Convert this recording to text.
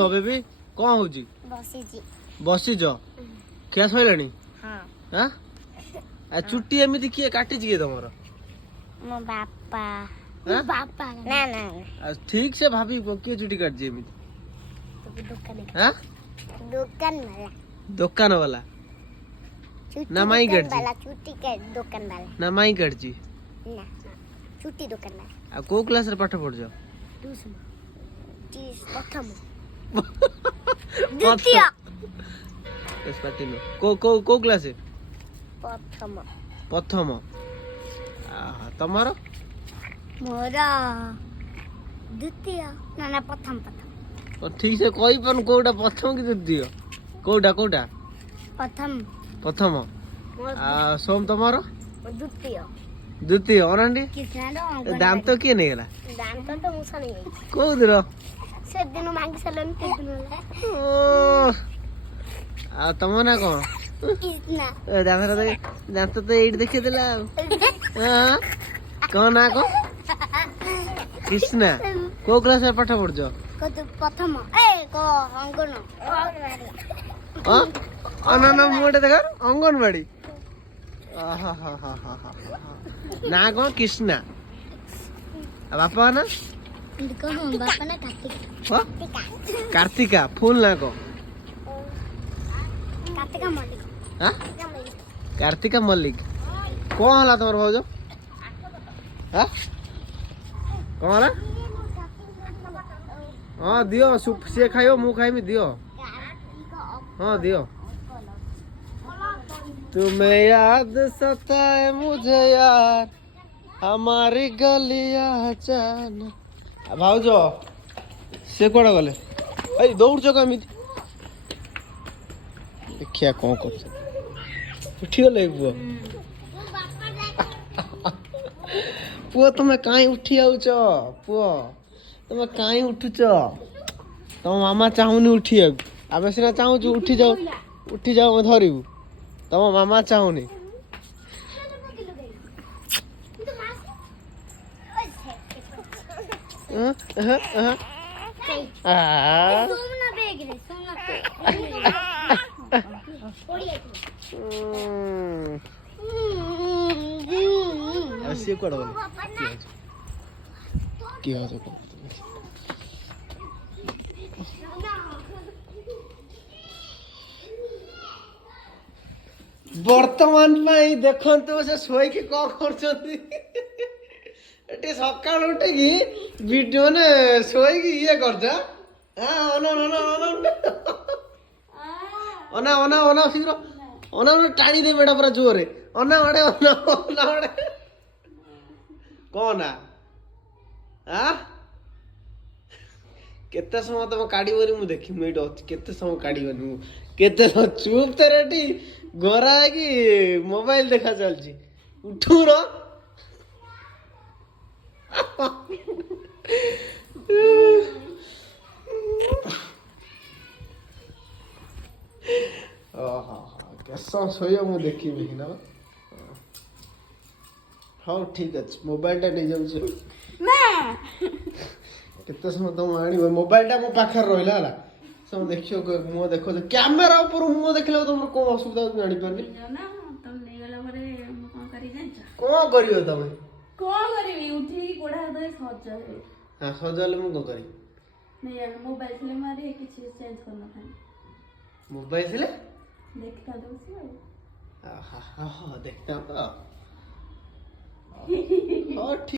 तो बेबी कौन होजी बसीज क्या सैलानी हाँ चुट्टी एमती किए काटी तुम मो बापा बापा ना ना ठीक से भाभी किए चुट्टी काट एमती हाँ दुकान वाला ना माई काट चुट्टी के दुकान वाला ना माई काट ना चुट्टी दुकान वाला आ को क्लास रे पाठ पढ़ जाओ प्रथम द्वितीय को क्लास प्रथम प्रथम तमरो मोर द्वितीय ना ना प्रथम ठीक से कहि पन कोडा प्रथम कि द्वितीय कोडा प्रथम प्रथम सोम तमरो द्वितीय द्वितीय अनंडी दांत किए नहीं गला दांत तो मुसा नहीं है को दिरो से दिन मांगी सलन के दिन ओ आ तम ना कोन इतना दांत तो एट देखे देला हां कोन ना को कृष्णा को क्लास में पाठ पढ़ जाओ को तो प्रथम ए को अंगनवाड़ी हां अनन मोटे देख अंगनवाड़ी ना को कृष्णा बापा ना बापा ना कार्तिका फूल ना को कार्तिका मल्लिक हां कार्तिका मल्लिक कौन हला तमर भौजो हां कौन हला हां दियो से खायो मु खाइमी दियो हां दियो तुम्हें याद सताए मुझे यार हमारी गलियां अचानक भाउजो से कोड़ा गले ए दौड़ चो कमी देखिया कौन कर उठी गले पुओ पुओ तुम काई उठी आउच पुओ तुम काई उठुच तुम मामा चाहुनी उठी आबे सिना चाहू उठी जाओ मैं धरिबू तुम मामा चाहुनी से कोड़ा बोले की हो सको वर्तमान पाई देखंतु से सोई के को करछंती एटे सकाळ उठे की वीडियो ने सोई की ये करछ हां ओना शीघ्र ओना टाणी दे बेटा पूरा जोरे ओना कौन आ केते समय तुम काढ़ी बनी मु देखी मुझे अच्छी केते समय काढ़ी बनी मु केते चुप ते रेडी गोरा है कि मोबाइल देखा चलची उठू रो कैसा सोया मु देखी ना हाँ ठीक अच्छे मोबाइल टा नहीं जाऊँ केते समय तुम आनी मोबाइल टा मो पाखर रहिला हला सब देखियो मुंह देखो कैमेरा ऊपर मुंह देखले तुम को असुविधा जानि परनी ना तुम ले गला परे कोन करी जान्छ को करियो तमे कोन करबी उठी कोडा दे सजाले हां सजाले मु को करी नहीं यार मोबाइल से मारे किछ चेंज करना था मोबाइल से देखता दोसी हां देखता हां ठीक